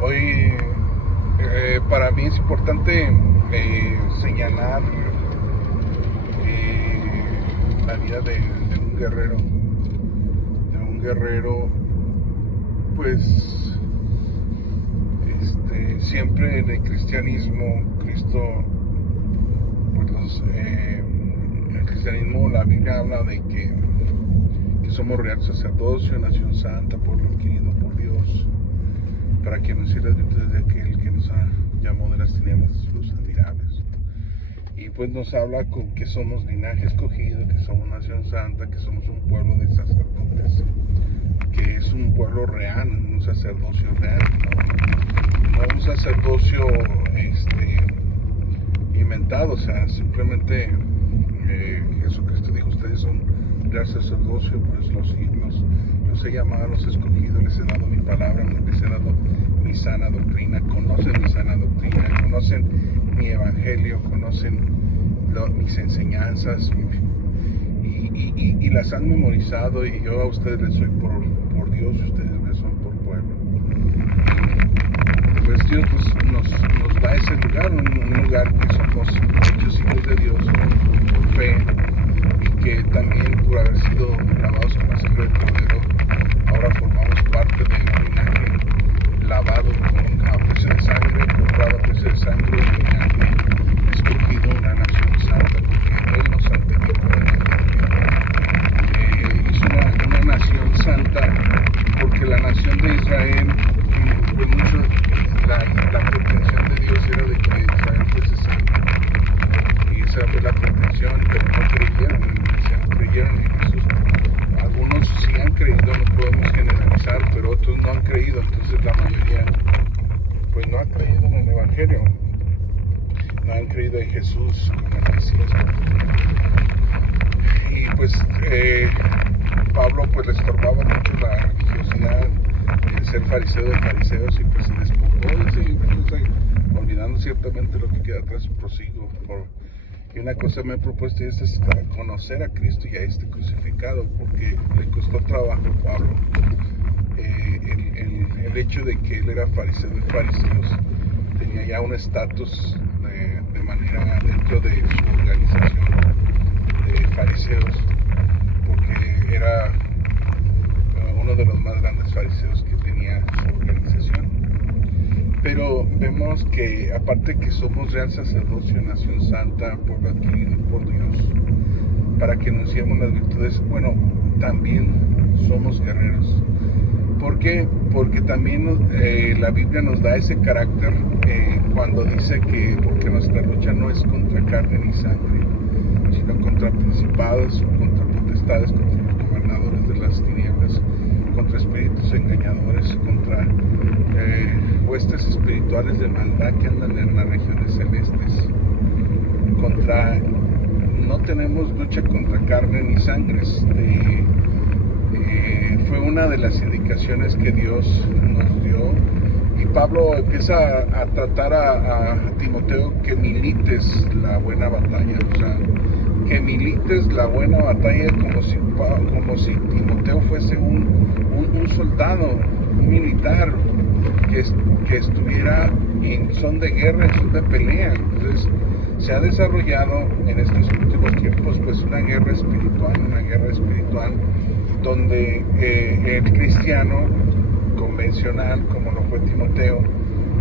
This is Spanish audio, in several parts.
Hoy para mí es importante señalar la vida de un guerrero, pues siempre en el cristianismo, el cristianismo, la Biblia habla de que somos real sacerdocio, nación santa, pueblo adquirido por Dios, para que anunciemos las virtudes de aquel que nos llamó de las tinieblas a sus luces admirables. Y pues nos habla con que somos linaje escogido, que somos nación santa, que somos un pueblo de sacerdotes, que es un pueblo real, un sacerdocio real, no un sacerdocio inventado. O sea, simplemente Jesucristo dijo: ustedes son real sacerdocio por los siglos, los he llamado, los he escogido, les he dado mi palabra, les he dado mi sana doctrina. Conocen mi sana doctrina, conocen mi evangelio, conocen mis enseñanzas y las han memorizado, y yo a ustedes les soy por Dios y ustedes me son por pueblo. Pues Dios nos da ese lugar, un lugar que somos hechos hijos de Dios por fe, y que también por haber sido lavados con la sangre del Cordero, ahora formamos parte de un linaje lavado a precio de sangre, comprado a precio de sangre, un linaje escogido, una nación santa, porque Dios nos santificó. Es una nación santa porque la nación de Israel, pues mucho la pretensión de Dios era de que Israel fuese santo, y esa fue la pretensión, pero no creyeron en el Mesías, no creyeron en Jesús. Algunos sí han creído, no podemos generalizar, pero otros no han creído. Entonces la mayoría pues no ha creído en el evangelio, no han creído en Jesús como el Mesías. Y pues Pablo pues le estorbaba mucho la religiosidad, el ser fariseo de fariseos, y pues se despojó, olvidando ciertamente lo que queda atrás, prosigo. Y una cosa me he propuesto, y es conocer a Cristo y a este crucificado, porque le costó trabajo a Pablo el hecho de que él era fariseo de fariseos. Tenía ya un estatus de manera dentro de su organización de fariseos, porque era uno de los más grandes fariseos que tenía su organización. Pero vemos que aparte que somos real sacerdocio, nación santa, pueblo adquirido por Dios, para que anunciemos las virtudes, bueno, también somos guerreros. ¿Por qué? Porque también la Biblia nos da ese carácter cuando dice que porque nuestra lucha no es contra carne ni sangre, sino contra principados, contra potestades, contra los gobernadores de las tinieblas, contra espíritus engañadores, contra huestes espirituales de maldad que andan en las regiones celestes. No tenemos lucha contra carne ni sangre. Fue una de las indicaciones que Dios nos dio, y Pablo empieza a tratar a Timoteo que milites la buena batalla, o sea, que milites la buena batalla, como si Timoteo fuese un soldado, un militar que estuviera en son de guerra, en son de pelea. Entonces se ha desarrollado en estos últimos tiempos pues una guerra espiritual donde el cristiano convencional, como lo fue Timoteo,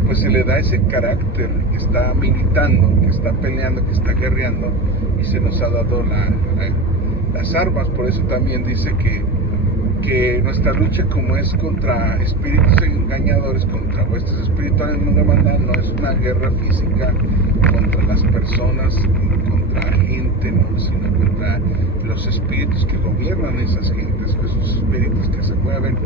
pues se le da ese carácter, que está militando, que está peleando, que está guerreando, y se nos ha dado las armas. Por eso también dice que nuestra lucha, como es contra espíritus engañadores, contra huestes espirituales no de maldad, no es una guerra física contra las personas, contra gente, no, sino contra los espíritus que gobiernan esas gentes, esos espíritus que se mueven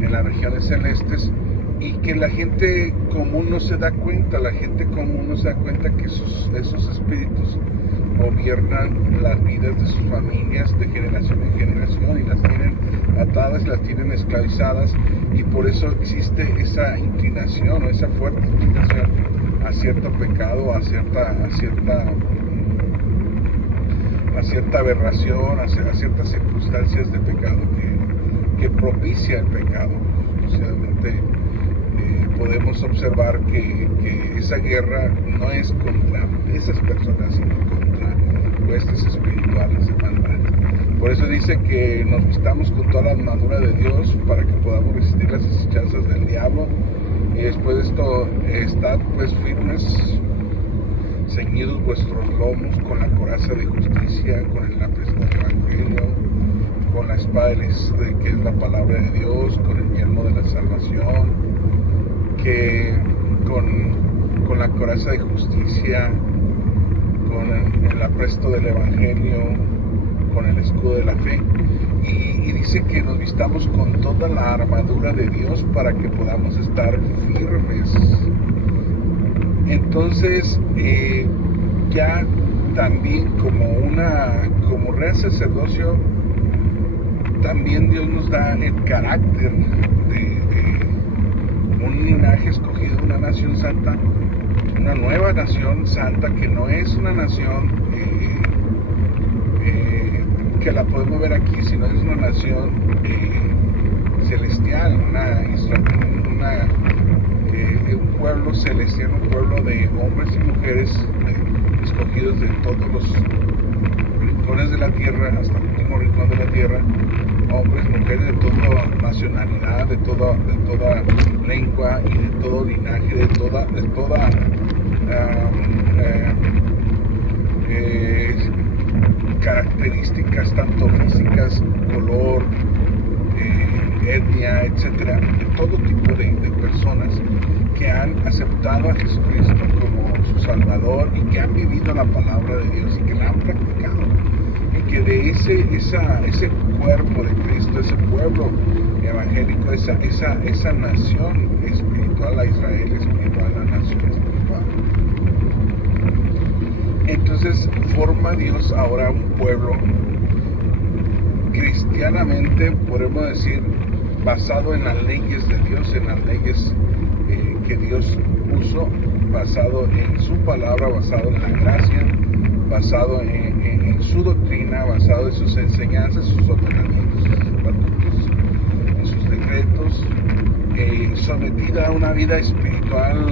en las regiones celestes, y que la gente común no se da cuenta. La gente común no se da cuenta que esos espíritus gobiernan las vidas de sus familias de generación en generación, y las tienen atadas, las tienen esclavizadas, y por eso existe esa inclinación, o esa fuerte inclinación a cierto pecado, a cierta aberración, a ciertas circunstancias de pecado que propicia el pecado. Socialmente podemos podemos observar que esa guerra no es contra esas personas, sino contra huestes espirituales de maldad. Por eso dice que nos vistamos con toda la armadura de Dios para que podamos resistir las asechanzas del diablo. Y después de esto, estad pues firmes, ceñidos vuestros lomos con la coraza de justicia, con el apresto del evangelio, con la espada que es la palabra de Dios, con el yelmo de la salvación, que con la coraza de justicia, con el apresto del evangelio, con el escudo de la fe, y dice que nos vistamos con toda la armadura de Dios para que podamos estar firmes. Entonces ya también como real sacerdocio, también Dios nos da el carácter de un linaje escogido, una nación santa, una nueva nación santa, que no es una nación que la podemos ver aquí, sino es una nación celestial, un pueblo celestial, un pueblo de hombres y mujeres escogidos de todos los rincones de la tierra, hasta el último rincón de la tierra, hombres, mujeres de toda nacionalidad, de toda lengua y de todo linaje, de toda características tanto físicas, color, etnia, etcétera, de todo tipo de personas que han aceptado a Jesucristo como su Salvador y que han vivido la palabra de Dios y que la han practicado, y que de ese cuerpo de Cristo, ese pueblo evangélico, esa nación espiritual, la Israel espiritual, la nación espiritual. Entonces forma Dios ahora un pueblo cristianamente, podemos decir, basado en las leyes de Dios, en las leyes que Dios puso, basado en su palabra, basado en la gracia, basado en su doctrina, basado en sus enseñanzas, sus ordenamientos, sus estatutos, en sus decretos, sometida a una vida espiritual,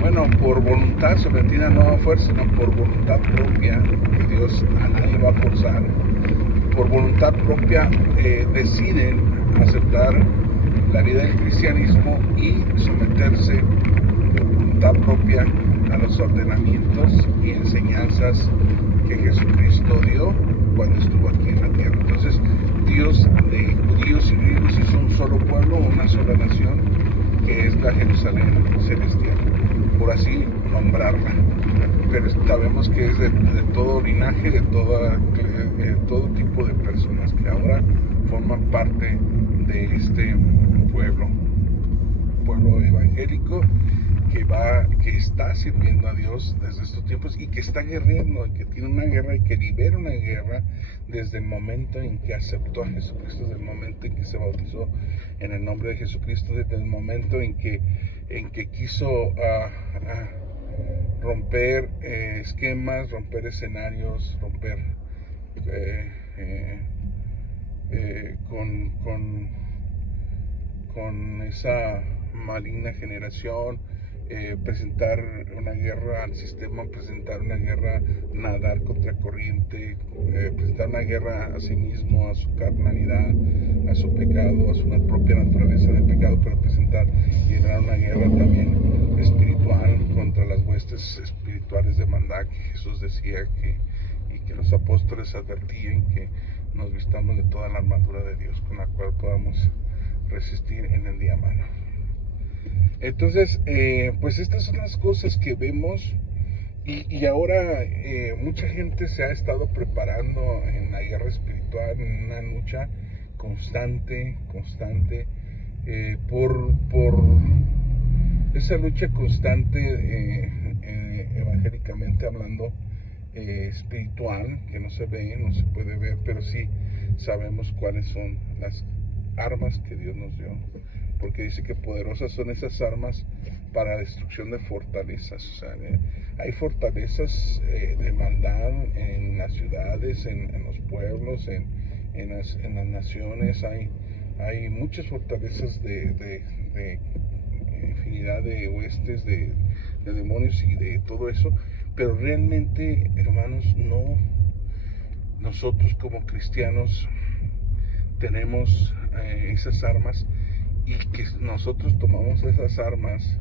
bueno, por voluntad, sometida no a fuerza, sino por voluntad propia, que Dios a nadie va a forzar. Por voluntad propia deciden aceptar la vida del cristianismo y someterse por voluntad propia a los ordenamientos y enseñanzas que Jesucristo dio cuando estuvo aquí en la tierra. Entonces Dios de judíos y griegos hizo un solo pueblo, una sola nación, que es la Jerusalén celestial, por así nombrarla. Pero sabemos que es de todo linaje, de todo tipo de personas que ahora forman parte de este pueblo evangélico que está sirviendo a Dios desde estos tiempos y que está guerreando, y que tiene una guerra y que libera una guerra desde el momento en que aceptó a Jesucristo, desde el momento en que se bautizó en el nombre de Jesucristo, desde el momento en que quiso romper esquemas, romper escenarios, romper con esa maligna generación, presentar una guerra al sistema, presentar una guerra, nadar contra corriente, presentar una guerra a sí mismo, a su carnalidad, a su pecado, a su propia naturaleza de pecado, pero presentar y liderar una guerra también espiritual contra las huestes espirituales de maldad que Jesús decía y que los apóstoles advertían, que nos vistamos de toda la armadura de Dios con la cual podamos resistir en el día malo. Entonces, pues estas son las cosas que vemos y ahora mucha gente se ha estado preparando en la guerra espiritual, en una lucha constante, por esa lucha constante, evangélicamente hablando, espiritual, que no se ve, no se puede ver, pero sí sabemos cuáles son las armas que Dios nos dio, porque dice que poderosas son esas armas para destrucción de fortalezas. O sea, hay fortalezas de maldad en las ciudades, en los pueblos, en las naciones. Hay muchas fortalezas de de huestes, de demonios y de todo eso, pero realmente, hermanos, no, nosotros como cristianos tenemos esas armas, y que nosotros tomamos esas armas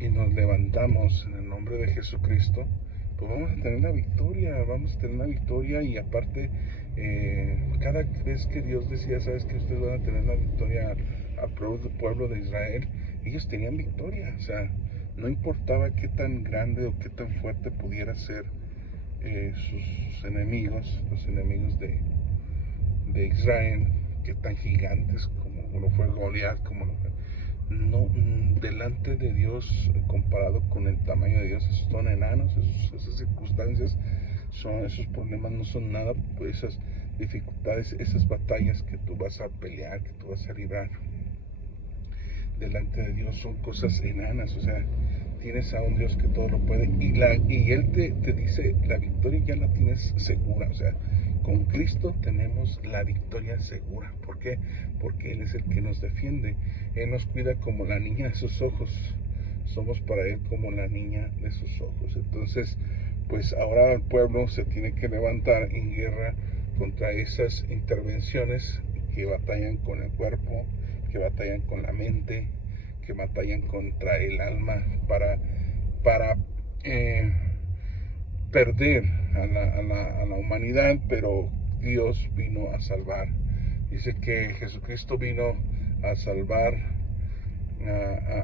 y nos levantamos en el nombre de Jesucristo, pues vamos a tener la victoria. Y aparte, cada vez que Dios decía, sabes que ustedes van a tener la victoria al pueblo de Israel, ellos tenían victoria. O sea, no importaba qué tan grande o qué tan fuerte pudiera ser sus enemigos, los enemigos de Israel, que tan gigantes como lo fue Goliat, como lo fue, no, delante de Dios, comparado con el tamaño de Dios, esos son enanos, esas circunstancias, esos problemas no son nada, pues esas dificultades, esas batallas que tú vas a pelear, que tú vas a librar delante de Dios, son cosas enanas. O sea, tienes a un Dios que todo lo puede, y Él te dice, la victoria ya la tienes segura. O sea, con Cristo tenemos la victoria segura. ¿Por qué? Porque Él es el que nos defiende. Él nos cuida como la niña de sus ojos. Somos para Él como la niña de sus ojos. Entonces, pues ahora el pueblo se tiene que levantar en guerra contra esas intervenciones que batallan con el cuerpo, que batallan con la mente, que batallan contra el alma para perder a la humanidad. Pero Dios vino a salvar. Dice que Jesucristo vino a salvar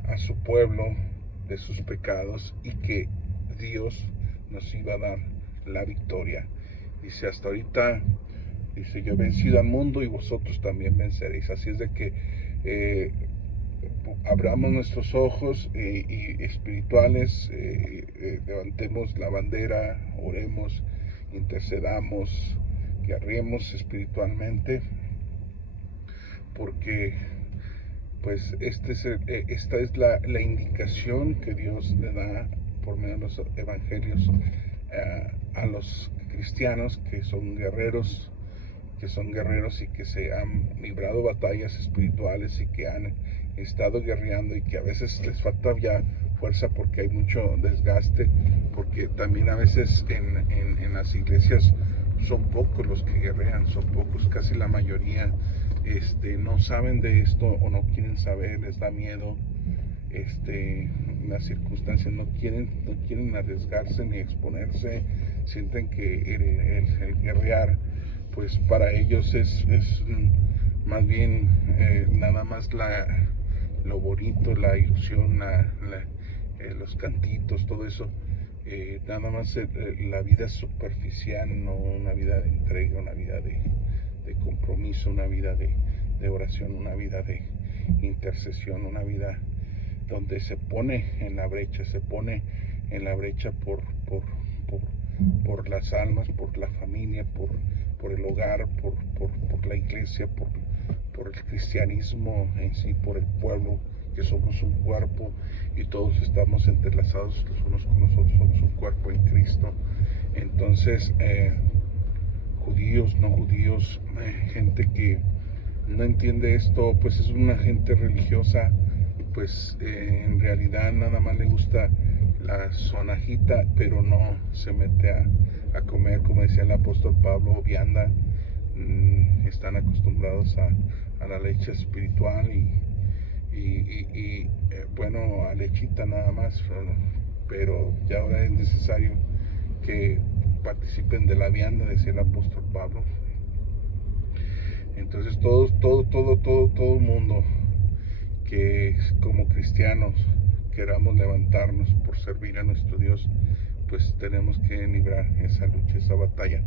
a su pueblo de sus pecados, y que Dios nos iba a dar la victoria. Dice, hasta ahorita, dice, yo he vencido al mundo y vosotros también venceréis. Así es de que abramos nuestros ojos y espirituales, levantemos la bandera, oremos, intercedamos, guerremos espiritualmente, porque pues esta es la indicación que Dios le da por medio de los evangelios a los cristianos que son guerreros y que se han librado batallas espirituales y que han estado guerreando, y que a veces les falta ya fuerza porque hay mucho desgaste, porque también a veces en las iglesias son pocos los que guerrean, son pocos, casi la mayoría no saben de esto o no quieren saber, les da miedo las circunstancias, no quieren arriesgarse ni exponerse, sienten que el guerrear, pues para ellos es más bien nada más lo bonito, la ilusión, los cantitos, todo eso, nada más la vida superficial, no una vida de entrega, una vida de compromiso, una vida de oración, una vida de intercesión, una vida donde se pone en la brecha por las almas, por la familia, por el hogar, por la iglesia, por el cristianismo en sí, por el pueblo, que somos un cuerpo y todos estamos entrelazados los unos con los otros, somos un cuerpo en Cristo. Entonces, judíos, no judíos, gente que no entiende esto, pues es una gente religiosa, pues en realidad nada más le gusta la sonajita, pero no se mete a comer, como decía el apóstol Pablo, vianda. Están acostumbrados a la leche espiritual y bueno, a lechita nada más, pero ya ahora es necesario que participen de la vianda, decía el apóstol Pablo. Entonces todo el mundo que como cristianos queramos levantarnos por servir a nuestro Dios, pues tenemos que librar esa lucha, esa batalla,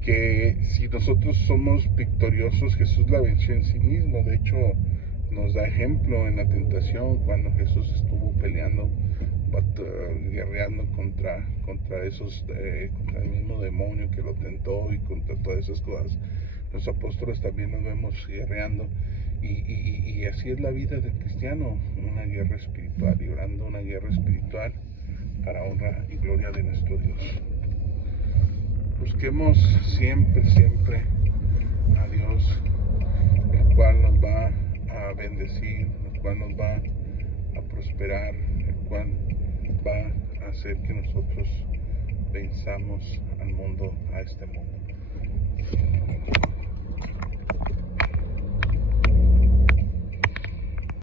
que si nosotros somos victoriosos, Jesús la venció en sí mismo. De hecho, nos da ejemplo en la tentación, cuando Jesús estuvo peleando, guerreando contra el mismo demonio que lo tentó, y contra todas esas cosas. Los apóstoles también nos vemos guerreando, y así es la vida del cristiano, una guerra espiritual, librando una guerra espiritual para honra y gloria de nuestro Dios. Busquemos siempre a Dios, el cual nos va a bendecir, el cual nos va a prosperar, el cual va a hacer que nosotros venzamos al mundo, a este mundo.